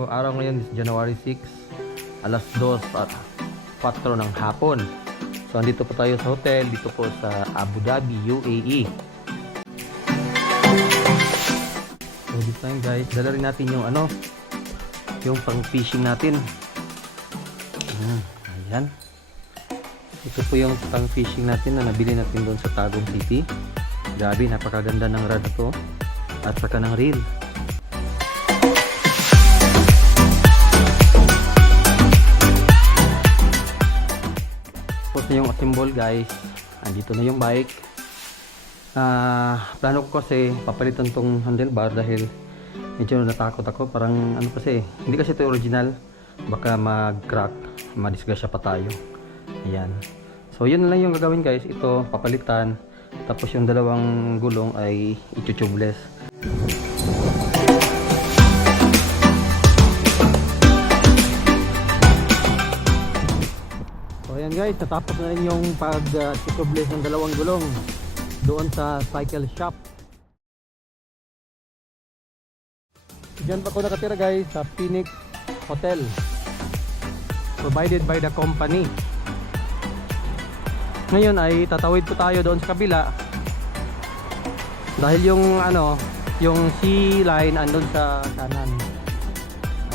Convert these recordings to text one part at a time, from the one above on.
So, araw ngayon is January 6, alas 2 at 4 ng hapon. So andito po tayo sa hotel dito po sa Abu Dhabi, UAE. So this time guys, dala rin natin yung yung pang fishing natin. Ayan. Ito po yung pang fishing natin na nabili natin doon sa Tagum City. Grabe, napakaganda ng rod na to at saka ng reel. Tapos na yung assemble guys. Andito na yung bike. Plano ko kasi papalitan tong handlebar dahil medyo natakot ako. Parang kasi, hindi kasi ito original. Baka mag-crack, madisgrasya pa tayo. Ayan. So yun na lang yung gagawin guys. Ito papalitan. Tapos yung dalawang gulong ay i-tubeless. So ayan guys, natapos na rin yung pag-tubeless ng dalawang gulong doon sa cycle shop. Diyan pa ako nakatira guys sa Phoenix Hotel, provided by the company. Ngayon ay tatawid po tayo doon sa kabila dahil yung yung sea line andun sa kanan.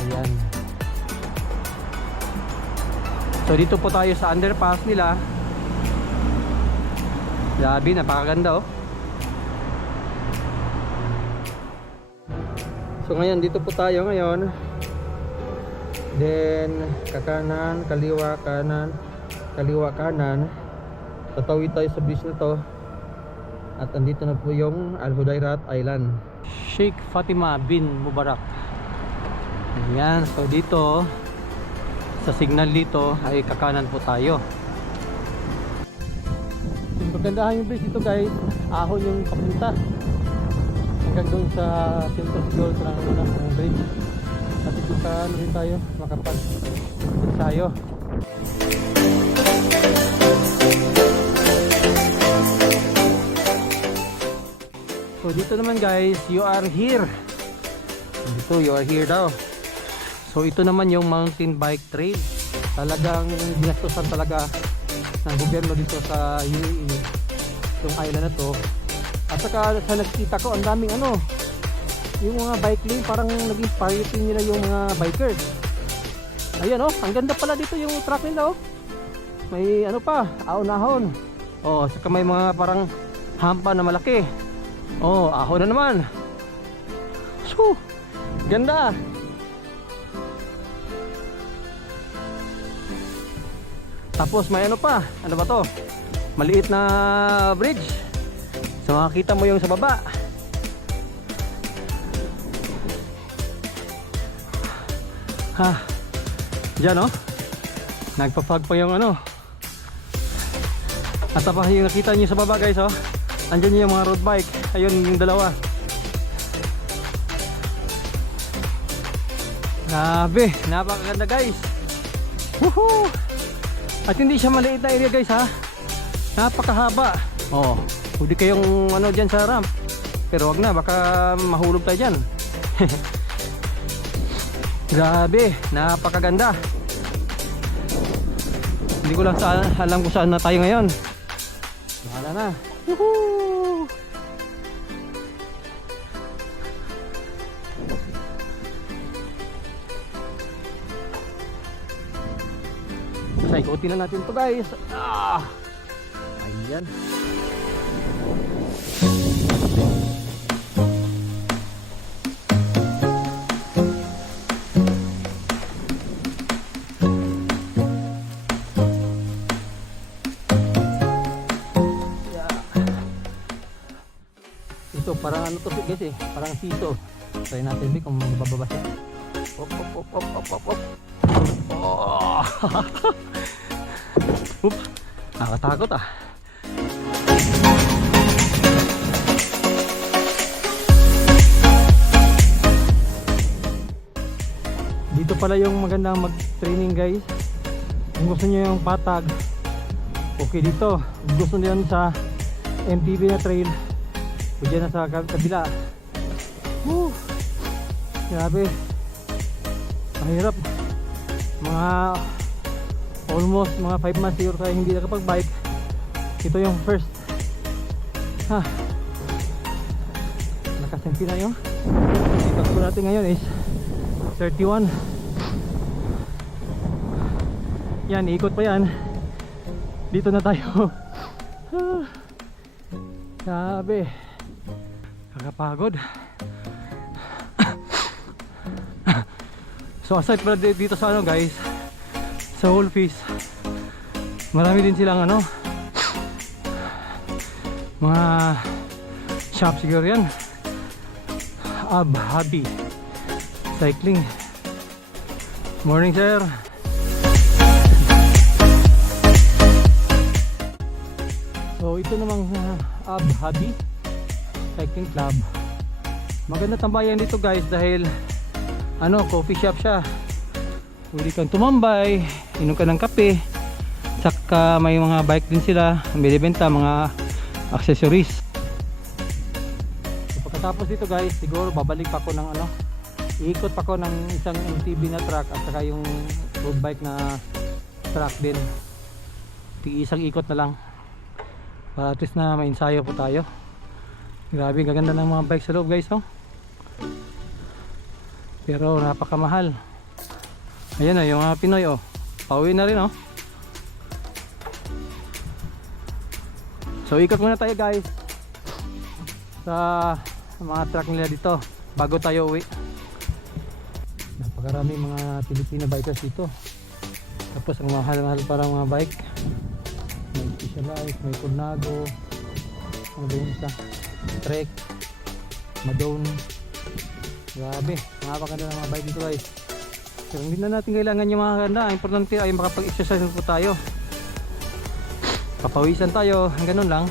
Ayan. So dito po tayo sa underpass nila. Grabe, napakaganda oh. So ngayon dito po tayo ngayon. Then kakanan, kaliwa, kanan, kaliwa, kanan. Tatawid tayo sa bridge na to. At andito na po yung Al Hudayrat Island, Sheikh Fatima bin Mubarak. Ayan, so dito sa signal dito ay kakanan po tayo. Yung pagandahan yung bridge dito guys, ahon yung papunta hanggang doon sa center siguro ng bridge. At ito sa rin tayo makapag-ensayo. So dito naman guys, you are here. Dito, you are here daw. So ito naman yung mountain bike trail. Talagang ginastusan talaga ng gobyerno dito sa UAE yung island na to. At saka sa nakikita ko, ang daming yung mga bike lane, parang naging priority nila yung mga bikers. Ayan ang ganda pala dito yung track nila May pa, ahon-ahon. Saka may mga parang hampa na malaki. Ahon na naman. So, ganda. Tapos may pa? Ano ba to? Maliit na bridge. So makikita mo yung sa baba. Diyan nagpa-fog pa yung At tapos yung nakita nyo sa baba guys andyan yung mga road bike. Ayun yung dalawa. Grabe, napakaganda guys. Woohoo! At hindi siya maliit na area guys napakahaba. Pwede kayong dyan sa ramp. Pero wag na, baka mahulog tayo dyan. Grabe, napakaganda. Hindi ko lang alam kung saan na tayo ngayon. Bahala na. Woohoo! So, ikutin na natin to guys. Ayan. Ito parang to guys parang sito. Try natin kung mabababa siya. Op. Nakatakot Dito pala yung magandang mag-training guys. Kung gusto nyo yung patag, okay dito. Kung gusto nyo yan sa MTB na trail, pwede na sa kabila. Grabe. Mahirap. Mga almost mga 5 months siguro tayo hindi nakapag-bike. Ito yung first. Nakasimpi na yung ipas ko natin ngayon is 31. Yan, ikot pa yan. Dito na tayo. Sabi, kakapagod. So aside pala dito sa ano guys, sa Whole Fish, marami din silang ano, mga shop siguro yan. Hobby cycling. Morning sir. So ito namang Hobby Cycling Club. Maganda tambayan dito guys dahil ano, coffee shop siya. Pwede kang tumambay, inom ka ng kape, saka may mga bike din sila, binibenta mga accessories. So, pagkatapos dito guys, siguro babalik pa ako ng ano, iikot pa ako ng isang MTB na truck at saka yung road bike na truck din. Isang ikot na lang para at least na may ensayo po tayo. Grabe, gaganda ng mga bike sa loob guys, oh. Pero napakamahal. Ayan na yung mga Pinoy, oh. Pauwi na rin, oh. So ikot muna tayo guys sa mga truck nila dito bago tayo uwi. Napakarami mga Filipino bikers dito. Tapos ang mahal-mahal parang mga bike. May Specialized, may Tornado, ano ba yun isa? Trek, Madone. Grabe, napakaganda ng mga bike dito guys. Pero hindi na natin kailangan yung mga ganda. Ang importante ay makapag-exercise po tayo. Papawisan tayo, ganun lang.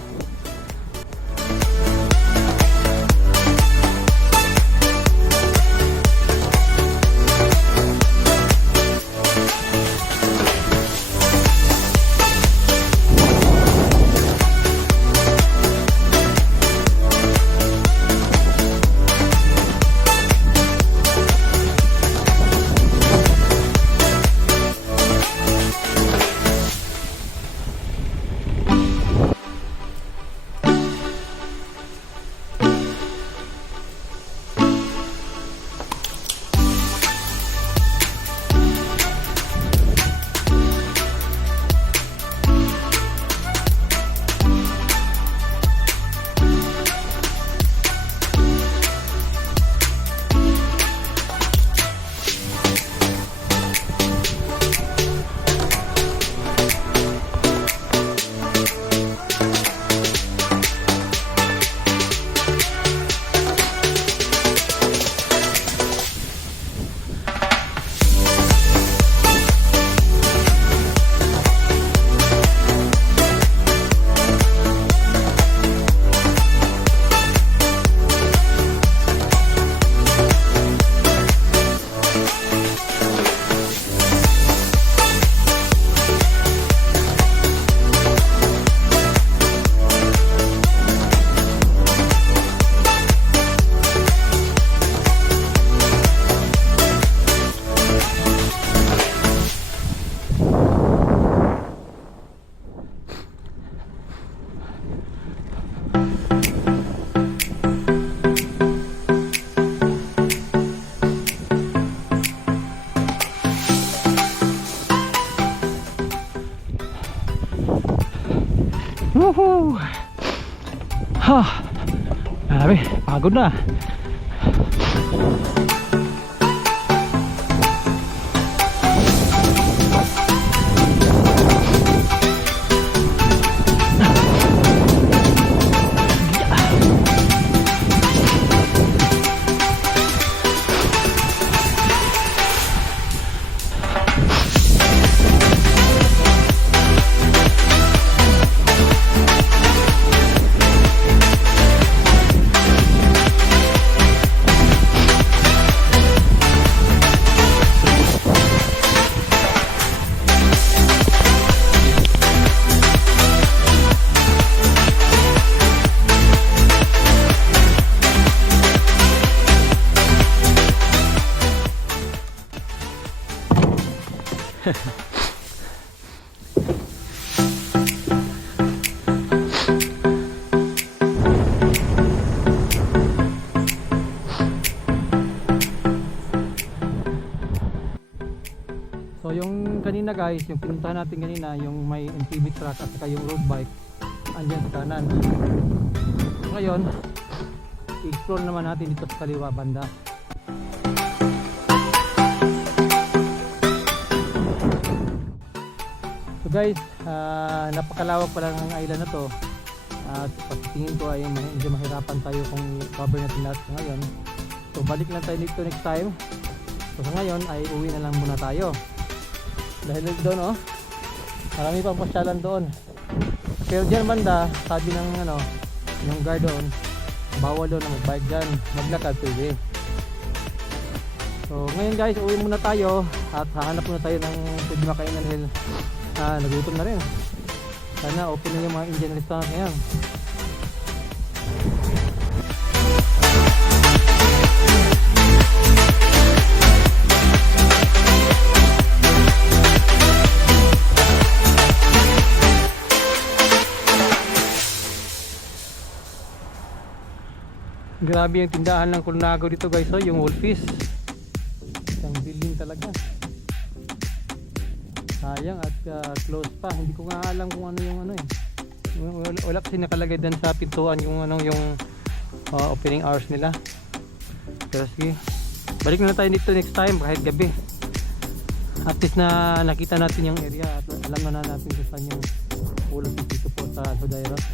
Woohoo! Ha! Grabe, pagod na. guys, yung pinuntahan natin kanina, yung may MTB truck at saka yung road bike, andyan sa kanan. Ngayon, i-explore naman natin dito sa kaliwa banda. So guys, napakalawak pala ng island na to. At pagtingin ko ay medyo mahirapan tayo kung cover natin lahat ngayon. So balik lang tayo dito next time. So sa ngayon ay uwi na lang muna tayo. Dahil doon oh, marami pang pasyalan doon. Pero dyan banda, sabi ng yung guard doon, bawal doon na mag-bike dyan, maglakad pwede. So ngayon guys, uwi muna tayo at hahanap muna tayo ng pwede makainan dahil nagutom na rin. Sana open na yung mga Indian restaurant ngayon. Grabe yung tindahan ng Colnago dito guys, oh, yung Wolfish. Isang building talaga. Sayang at close pa. Hindi ko nga alam kung ano yung wala kasi nakalagay din sa pintuan yung opening hours nila. Pero sige, balik na tayo dito next time kahit gabi. At least na nakita natin yung area at alam na natin kung saan yung Wolfish dito po sa Rodairos.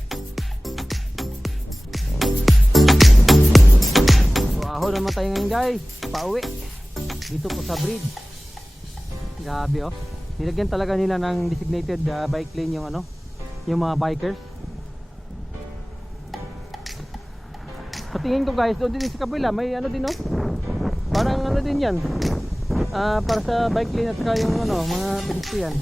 Aho naman tayo ngayon guys, pauwi dito po sa bridge. Grabe oh, nilagyan talaga nila ng designated bike lane yung yung mga bikers. Sa tingin ko guys, doon din sa kabila may din oh, parang din yan, para sa bike lane at saka yung mga pedestrian.